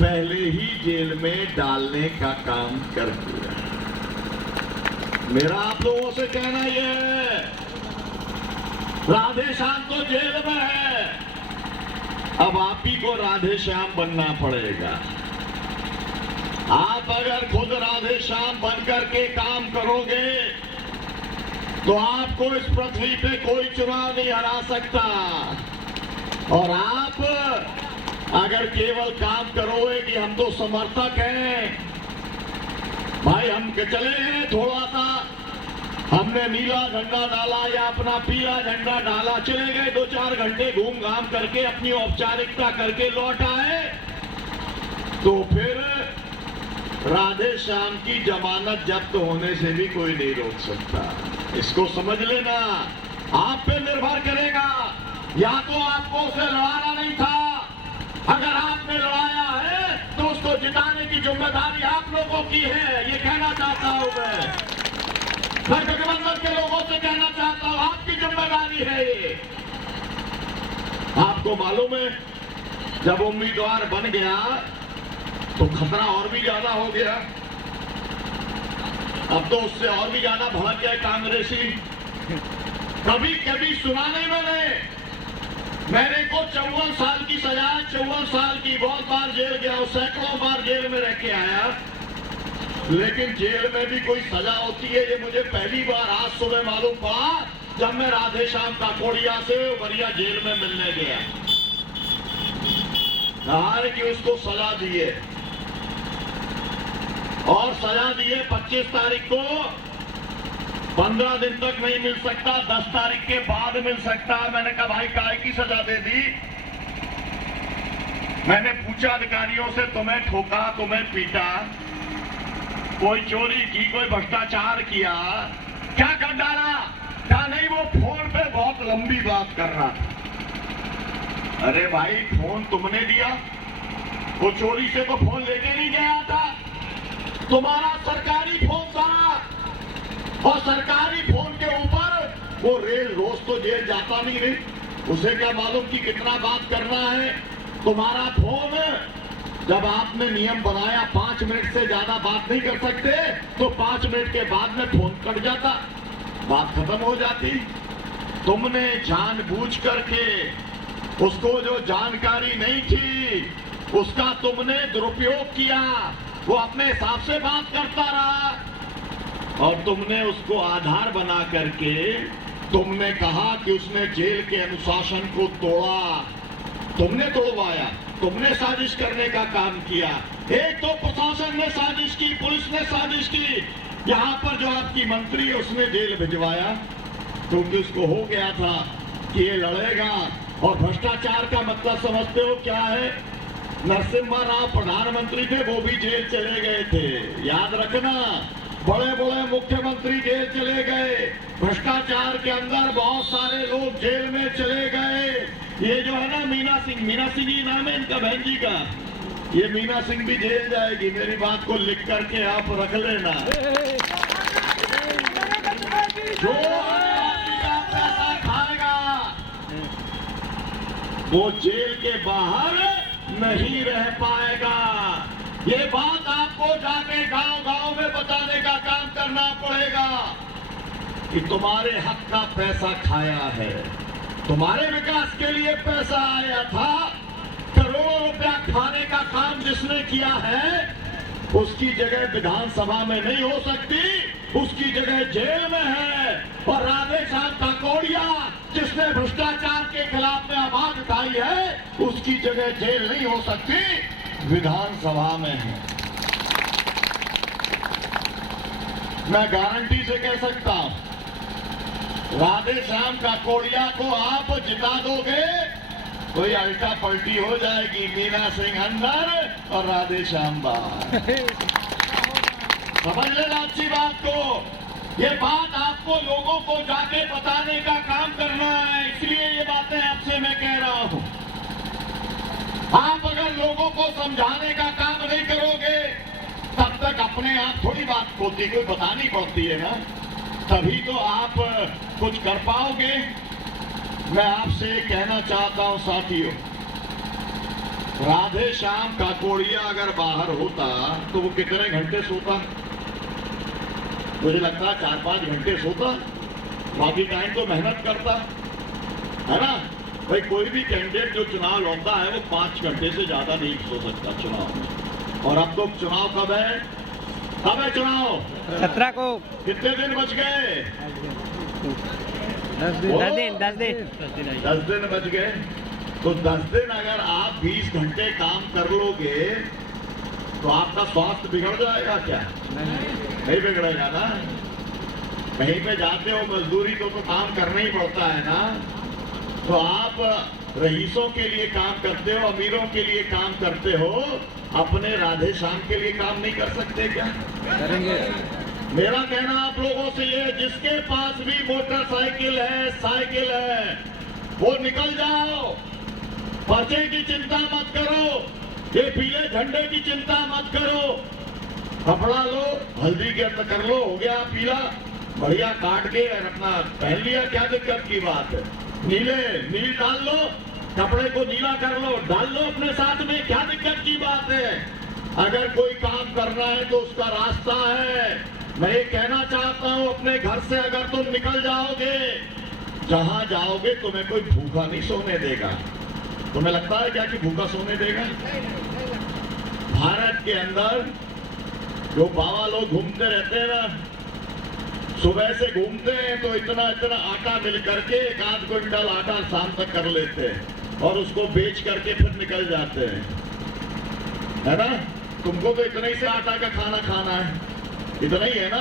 पहले ही जेल में डालने का काम कर दिया। मेरा आप लोगों से कहना यह है, राधे श्याम तो जेल में है, अब आप ही को राधे श्याम बनना पड़ेगा। आप अगर खुद राधे श्याम बनकर के काम करोगे तो आपको इस पृथ्वी पे कोई चुनाव नहीं हरा सकता। और आप अगर केवल काम करोगे कि हम तो समर्थक हैं, भाई हम चले गए, थोड़ा सा हमने नीला झंडा डाला या अपना पीला झंडा डाला, चले गए, 2-4 घंटे घूम घाम करके अपनी औपचारिकता करके लौट आए, तो फिर राधे श्याम की जमानत जब्त होने से भी कोई नहीं रोक सकता। इसको समझ लेना। आप पे निर्भर करेगा, या तो आपको उसे लड़ाना नहीं था, अगर आपने लड़ाया है तो उसको जिताने की जिम्मेदारी आप लोगों की है, ये कहना चाहता हूं मैं गठबंधन के लोगों से कहना चाहता हूं, आपकी जिम्मेदारी है ये। आपको मालूम है, जब उम्मीदवार बन गया तो खतरा और भी ज्यादा हो गया। अब तो उससे और भी ज्यादा भड़क गए कांग्रेसी। कभी कभी सुना नहीं मैंने को 54 साल की सजा, 54 साल की, बहुत बार जेल गया, सैकड़ों बार जेल में रह के आया, लेकिन जेल में भी कोई सजा होती है ये मुझे पहली बार आज सुबह मालूम पड़ा, जब मैं राधे श्याम काकोड़िया से बढ़िया जेल में मिलने गया। कहा कि उसको सजा दिए, और सजा दिए 25 तारीख को, 15 दिन तक नहीं मिल सकता, 10 तारीख के बाद मिल सकता। मैंने कहा भाई काहे की सजा दे दी? मैंने पूछा अधिकारियों से, तुम्हें ठोका, तुम्हें पीटा, कोई चोरी की, कोई भ्रष्टाचार किया, क्या कर डाला? क्या नहीं, वो फोन पे बहुत लंबी बात कर रहा था। अरे भाई फोन तुमने दिया, वो चोरी से तो फोन लेके नहीं गया था, तुम्हारा सरकारी फोन था, और सरकारी फोन के ऊपर वो रेल रोज तो जेल जाता नहीं रे, उसे क्या मालूम कि कितना बात करना है। तुम्हारा फोन, जब आपने नियम बनाया 5 मिनट से ज्यादा बात नहीं कर सकते, तो 5 मिनट के बाद में फोन कट जाता, बात खत्म हो जाती। तुमने जानबूझ करके उसको जो जानकारी नहीं थी उसका तुमने दुरुपयोग किया, वो अपने हिसाब से बात करता रहा, और तुमने उसको आधार बना करके तुमने कहा कि उसने जेल के अनुशासन को तोड़ा, तुमने तोड़वाया, तुमने साजिश करने का काम किया। एक तो प्रशासन ने साजिश की, पुलिस ने साजिश की, यहाँ पर जो आपकी मंत्री है उसने जेल भिजवाया, क्योंकि उसको हो गया था कि ये लड़ेगा। और भ्रष्टाचार का मतलब समझते हो क्या है? नरसिम्हा राव प्रधानमंत्री थे, वो भी जेल चले गए थे, याद रखना। बड़े बड़े मुख्यमंत्री जेल चले गए, भ्रष्टाचार के अंदर बहुत सारे लोग जेल में चले गए। ये जो है ना मीना सिंह ही नाम है इनका, बहन जी का, ये मीना सिंह भी जेल जाएगी, मेरी बात को लिख करके आप रख लेना। जो का पैसा खाएगा वो जेल के बाहर नहीं रह पाएगा। ये बात आपको जाके गांव-गांव में बताने का काम करना पड़ेगा कि तुम्हारे हक का पैसा खाया है, तुम्हारे विकास के लिए पैसा आया था, करोड़ों रुपया खाने का काम जिसने किया है उसकी जगह विधानसभा में नहीं हो सकती, उसकी जगह जेल में है। और राधे श्याम काकोड़िया जिसने भ्रष्टाचार के खिलाफ में आवाज उठाई है, उसकी जगह जेल नहीं हो सकती, विधानसभा में है। मैं गारंटी से कह सकता हूं, राधे श्याम काकोड़िया को आप जिता दोगे, कोई अल्टा पलटी हो जाएगी, मीना सिंह अंदर और राधे श्याम बाहर। समझ लेना अच्छी बात को, ये बात आपको लोगों को जाके बताने का काम करना है, इसलिए ये बातें आपसे मैं कह रहा हूं। आप अगर लोगों को समझाने का काम नहीं करोगे, तब तक अपने आप थोड़ी बात होती, कोई बतानी पड़ती है ना, तभी तो आप कुछ कर पाओगे। मैं आपसे कहना चाहता हूं साथियों, राधे श्याम काकोड़िया अगर बाहर होता तो वो कितने घंटे सोता? मुझे लगता है 4-5 घंटे सोता, बाकी टाइम तो मेहनत करता है ना भाई। कोई भी कैंडिडेट जो चुनाव लड़ता है वो 5 घंटे से ज्यादा नहीं सो सकता चुनाव में। और अब तो चुनाव कब है? कब है चुनाव? 17 को। कितने दिन बच गए? 10 दिन बच गए। तो 10 दिन अगर आप 20 घंटे काम कर लोगे तो आपका स्वास्थ्य बिगड़ जाएगा क्या? नहीं बिगड़ेगा ना। कहीं पे जाते हो मजदूरी तो काम करना ही पड़ता है ना। तो आप रईसों के लिए काम करते हो, अमीरों के लिए काम करते हो, अपने राधे श्याम के लिए काम नहीं कर सकते क्या? करेंगे। मेरा कहना आप लोगों से ये, जिसके पास भी मोटरसाइकिल है, साइकिल है, वो निकल जाओ। पर्चे की चिंता मत करो, ये पीले झंडे की चिंता मत करो। कपड़ा लो, हल्दी के अंदर कर लो, हो गया पीला, बढ़िया काट के अपना पहन लिया, क्या दिक्कत की बात है? नील डाल लो, कपड़े को नीला कर लो, डाल लो अपने साथ में, क्या दिक्कत की बात है? अगर कोई काम करना है तो उसका रास्ता है। मैं ये कहना चाहता हूं, अपने घर से अगर तुम निकल जाओगे, जहां जाओगे तुम्हें कोई भूखा नहीं सोने देगा। तुम्हें लगता है क्या कि भूखा सोने देगा? भारत के अंदर जो बाबा लोग घूमते रहते हैं ना, सुबह से घूमते हैं तो इतना आटा मिल करके 1 क्विंटल आटा शाम तक कर लेते हैं और उसको बेच करके फिर निकल जाते हैं, है ना? तुमको तो इतना ही से आटा का खाना खाना है, इतना ही है ना।